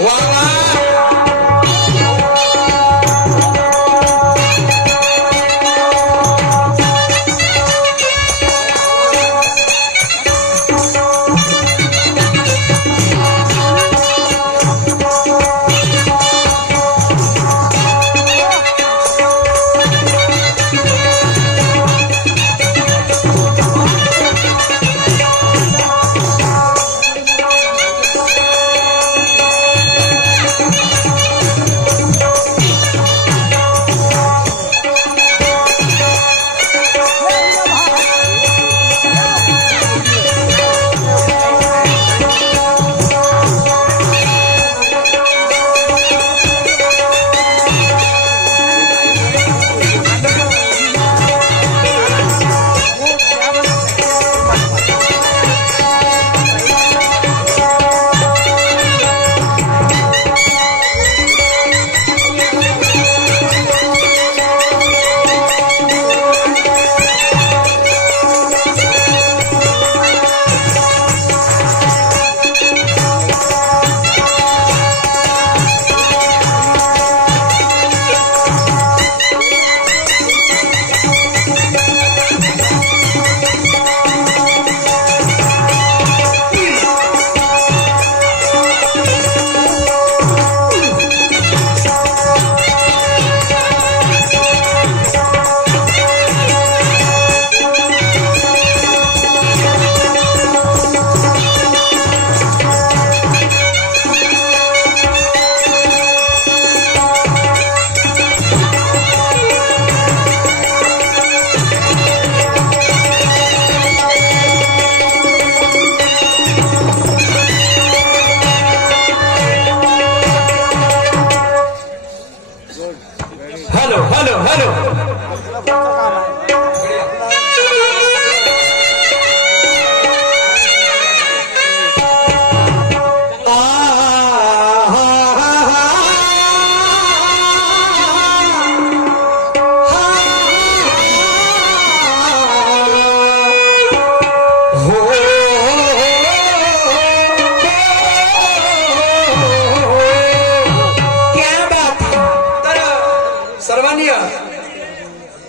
वाह वाह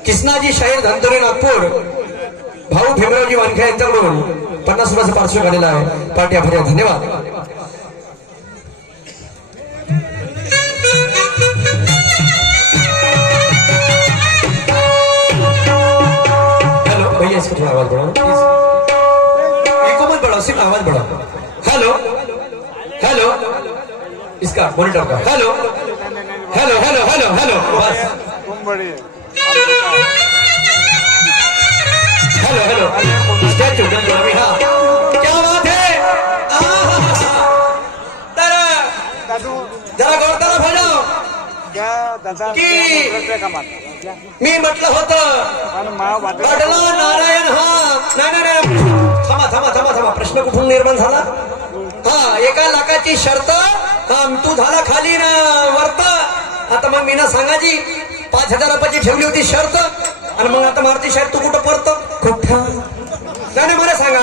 कृष्णाजी शाहीर धनतोरे नागपूर भाऊ भीमरावजी वानखे यांच्याकडून 50 रुपयाचा पार्श्व काढलेला आहे. पार्टी आभारी धन्यवाद. हेलो भैया इसको थोड़ा आवाज बढ़ाओ प्लीज. इको मत बढ़ाओ सिर्फ आवाज बढ़ाओ. हेलो हेलो इसका मॉनिटर का hello hello hello hello hello बस हेलो हेलो स्टैचू हाँ क्या बात है. जरा गौरतलब हो जाओ की मी म्हटलं होतं कडला नारायण. हा नाही नाही थांबा थांबा थांबा थांबा. प्रश्न कुठून निर्माण झाला. हा 1 लाखाची शर्त. हा तू झाला खाली ना वर्त. आता मग मी ना सांगाजी 5000 रुपयाची ठेवली होती शर्त आणि मग आता मारुती साहेब तू कुठं परत कुठं नाही मला सांगा.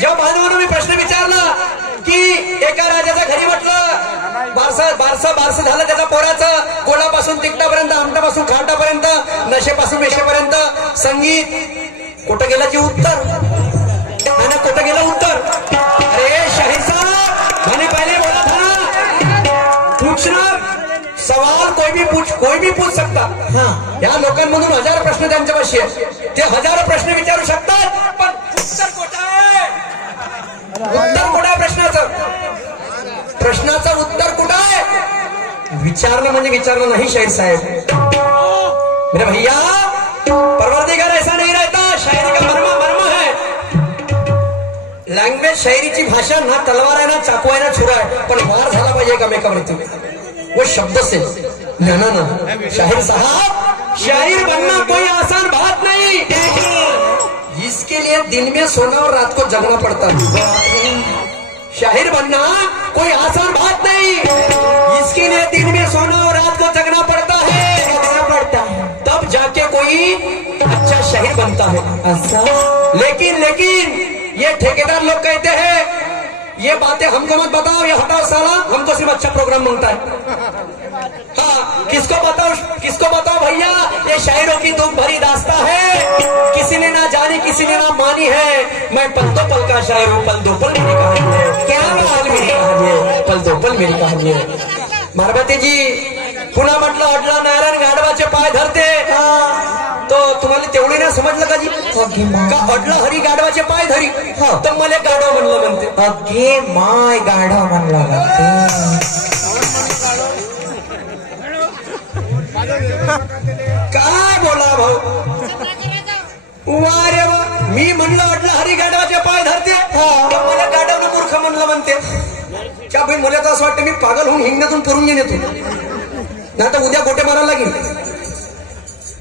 जेव्हा बाजूवरून मी प्रश्न विचारला की एका राजाच्या घरी म्हटलं बारसं झालं त्याचा पोराचं. गोडापासून तिकटापर्यंत आमटापासून खाटापर्यंत नशेपासून मेशेपर्यंत संगीत कुठं गेलं की उत्तर नाही ना कुठं गेलं उत्तर. अरे शाहीर साहब मैंने पहले बोला था ना पूछना सवाल कोई भी पूछ सकता. हाँ या लोकांमधून 1000 प्रश्न त्यांच्यापाशी आहेत. ते 1000 प्रश्न विचारू शकतात पण उत्तर कुठं आहे. उत्तर कुठं आहे प्रश्नाचं उत्तर कुठं आहे. विचारणं म्हणजे विचारणं नाही शाहीर साहेब. मेरे भैया परवरदिगार ऐसा नहीं रहता. शायरी का मर्म है. लँग्वेज शायरीची भाषा ना तलवार आहे ना चाकू आहे ना छुरा आहे पण वार झाला पाहिजे एकामेकावरती वो शब्द से. ना ना ना शाहिर साहब शायर बनना कोई आसान बात नहीं. इसके लिए दिन में सोना और रात को जगना पड़ता है. शायर बनना कोई आसान बात नहीं. इसके लिए दिन में सोना और रात को जगना पड़ता है. तब जाके कोई अच्छा शायर बनता है. लेकिन ये ठेकेदार लोग कहते हैं ये बातें हमको मत बताओ, ये हटाओ साला, हमको सिर्फ अच्छा प्रोग्राम मांगता है। हाँ, किसको बताओ भैया, ये शायरों की दुख भरी दास्ता है, किसी ने ना जानी किसी ने ना मानी है। मैं पल दो पल का शायर हूँ, पल दो पल मेरी कहानी है। क्या बात मेरी कहानी है, पल दो पल मेरी कहानी है। मारबती जी पुन्हा म्हटलं अडला नारायण गाढवाचे पाय धरते, तो तुम्हाला तेवढी नाही समजलं का जी, का अडला हरी गाढवाचे पाय धरी, तर मला गाढव म्हणलं म्हणते. अगे माय गाढव म्हणला म्हणते. काय बोला भाऊ, वा रे वा, मी म्हणलं अडला हरी गाढवाचे पाय धरते, तर मला गाढवनं मूर्ख म्हणलं म्हणते. क्या भाई, मला तर असं वाटतं मी पागल होऊन हिंगण्यातून परून येतो, नाही तर उद्या गोटे मारायला लागेल.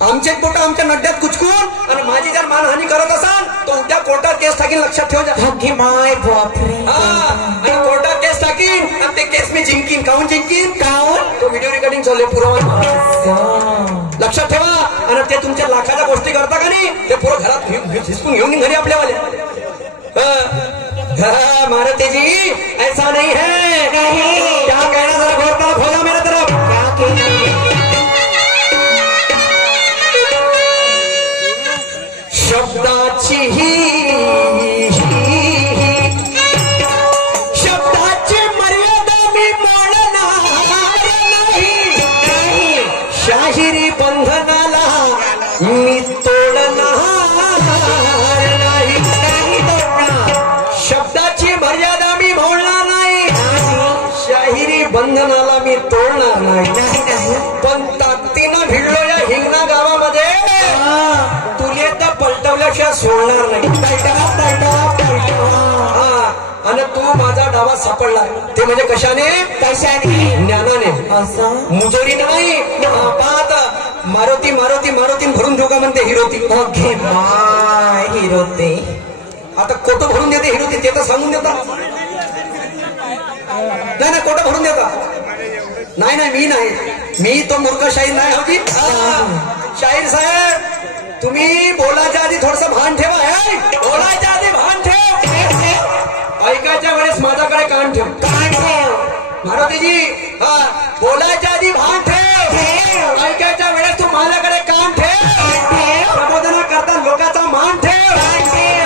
आमचे पोट आमच्या नड्यात कुचकून आणि माझी जर मानहानी करत असाल तर उद्या कोर्टात केस टाकीन, लक्षात ठेव जा. माय बापरे. आणि कोर्टात केस टाकीन आणि ते केस मी जिंकीन. काहून जिंकीन? काहून तो व्हिडिओ रेकॉर्डिंग चालू पुरावा, लक्षात ठेवा. आणि ते तुमच्या लाखाच्या गोष्टी करता का नाही, ते पुरं घरात हिसकून घेऊन घरी आपल्यावाले. मारते जी ऐसा नहीं है, क्या कहना जरा गौर तरफ हो जा मेरे तरफ. शब्दाची मर्यादा मी मोडणार नाही, शाहिरी बंधनाला मी तोडणार नाही. शब्दाची मर्यादा मी मोडणार नाही, शाहिरी बंधनाला मी तोडणार नाही. पण ताकदीनं भिडलो या हिंगणा गावामध्ये, तुले तर पलटवल्याशिवाय सोडणार नाही. आणि तू माझा डावा सापडला, ते म्हणजे कशाने? ज्ञानाने, मुजोरी नाही. पाहत मारुती मारुती मारुती भरून देऊ का म्हणते हिरोती. हिरोते आता कोटं भरून देते हिरोती, ते तर सांगून देता. नाही कोटं भरून देता. नाही मी नाही, मी तो मूर्ख शाहीर नाही. होती शाहीर साहेब, तुम्ही बोलायच्या आधी थोडस भान ठेवा. बोलायच्या आधी भान ठेव, ऐकायच्या वेळेस माझ्याकडे कान ठेव. मारुतीजी, हा, बोलायच्या आधी भान ठेव, ऐकायच्या वेळेस तू माझ्याकडे कान ठेव. प्रबोधना करता लोकांचा मान ठेव.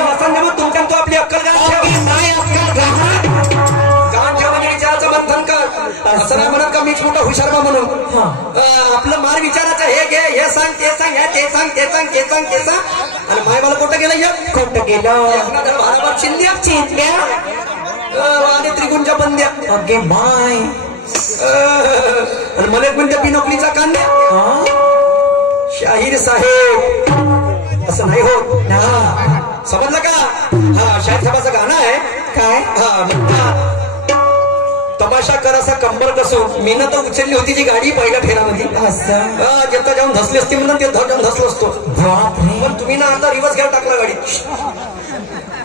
नसेल मग तुमच्या तू आपली अक्कल गाठ ठेव. गाण ठेव म्हणजे विचाराचं मंथन कर. असं नाही म्हणत का मीच मोठा हुशार बा म्हणून. आपलं मार विचारायचं, हे घे, हे सांग, ते सांग, ते सांग, ते सांग, ते सांग, ते सांग. आणि मायबाला कुठं गेलं? कुठं गेलं? भाराभर चिंध्या आणि त्रिगुणच्या बंद्या. अगे माय. आणि मला एक मिनिट बिनोकलीचा कांद्या. शाहीर साहेब असं नाही होत, समजलं का? हा, शाहीर साहेबाचं गाणं आहे. काय? हा, तमाशा कर असा कंबर कसून, मीनं तर उचलली होती जी गाडी पहिल्या फेरामध्ये. जेव्हा जाऊन धसली असती म्हणून ते जाऊन धसलो असतो. पण तुम्ही ना आता रिवर्स घ्यायला टाकला गाडी.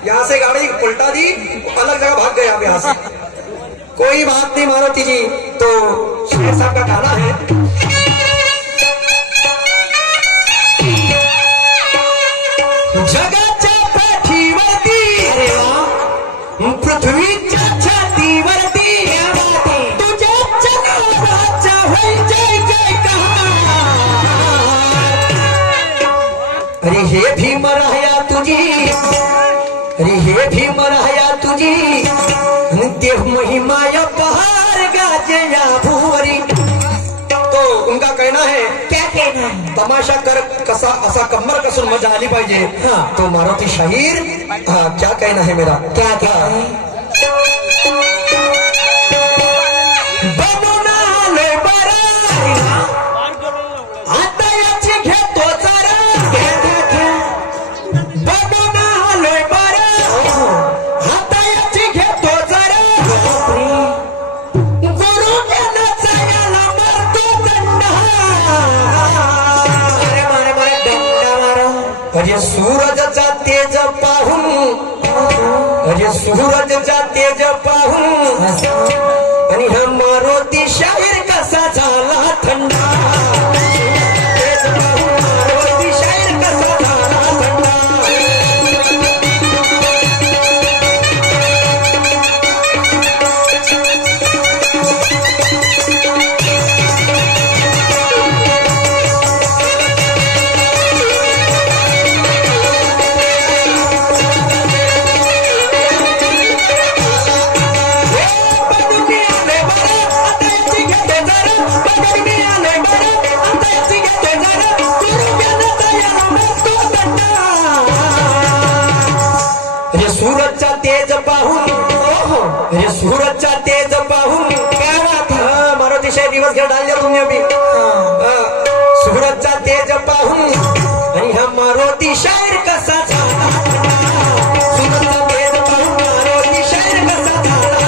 यहाँ से गाड़ी उल्टा दी, अलग जगह भाग गया. यहाँ से कोई बात नहीं मारुति जी. तो शायर साहब का गाना है. जगाच्या पाठीवरती, पृथ्वीच्या छातीवरती, तुझ्या नावाचा होय जय जयकार. अरे हे भीमराया तुझी, अरे हे भीमराया तुझी, देव महिमाया पहार गाजया भुवरी. तो उनका कहना है, क्या कहना है? तमाशा कर कसा असा कंबर कसून मजा आली पाहिजे. तो मारुती शाहीर, क्या कहना है मेरा? क्या कहना है? बनून आलोय बरा, आता याची घेतो जरा. बनून आलोय बरा, आता याची घेतो जरा. गुरु ज्ञानाचा याला मारतो दंड. अरे सूरजचा तेज पाहून, अरे सूरजचा तेज पाहून, आणि हा मारुती शाहीर कसा झाला थंडा. तेज पाहून मारुती शाहीर कसा झाला थंडा. म्हणजे सूरजचा तेज पाहून क्या बात है? मारुती शाहीर दिवस घ्या डाल द्या तुम्ही अभि सूरजचा तेज पाहून आणि हा मारुती शाहीर कसा झाला सूरजचा तेज पाहून मारुती शाहीर कसा झाला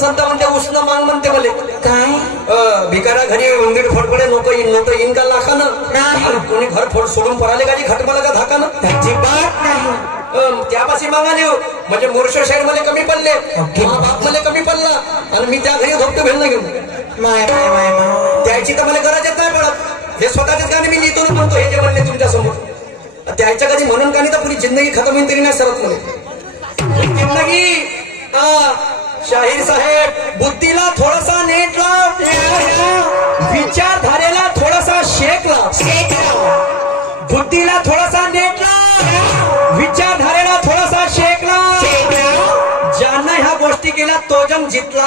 संत म्हणते उष्ण मांग म्हणते मला काय भिकारा घरी उंदीर फडफडे नको येईन का लाखानं कोणी घर फोड सोडून पराले का घट मला का धाकानं त्याची बात नाही त्यापाशी मागाले म्हणजे मोर्शो शहर मध्ये कमी पडले बाप मध्ये कमी पडला आणि मी त्या घरी झोपतो भेळ घेऊन माय माय माय माय त्याची तर मला गरजच नाही पडत हे स्वतःचेच गाणे मी लिहितो म्हणतो हे जे म्हणले तुमच्या समोर त्याच्या कधी म्हणून गाणी तर पुरी जिंदगी खतम होईल तरी नाही सरत मला जिंदगी शाहीर साहेब बुद्धीला थोडासा नेट लाव विचारधारेला थोडासा शेक लाव बुद्धीला थोडासा नेट लाव विचारधारेला थोडासा शेक लाव ज्यांना ह्या गोष्टी केल्या तो जण जितला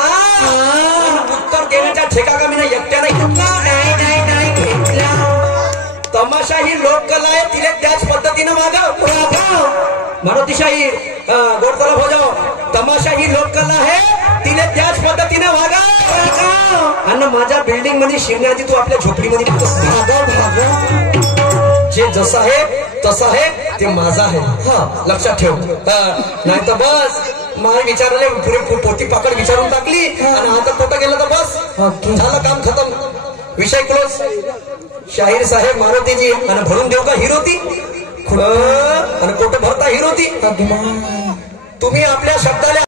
उत्तर देण्याच्या ठेका का मी ना एकट्याने घेतला तमाशा ही लोककला आहे तिने त्याच पद्धतीनं वागाव मारुती शाहीर गोडतला भोजाव तमाशा ही लोककला आहे तिने त्याच पद्धतीने वागाव आणि माझ्या बिल्डिंग मध्ये शिरण्याआधी तू आपल्या झोपडीमध्ये जे जसं आहे तसं आहे ते माझं आहे लक्षात ठेव नाही तर बस मला विचारले पुरे पोती पाकड विचारून टाकली आणि आता पोट गेलं तर बस झालं काम खतम विषय क्लोज शाहीर साहेब मारुतीजी आणि भरून देऊ का हिरोती आणि कोट भरता हिरोती तुम्ही आपल्या शब्दाला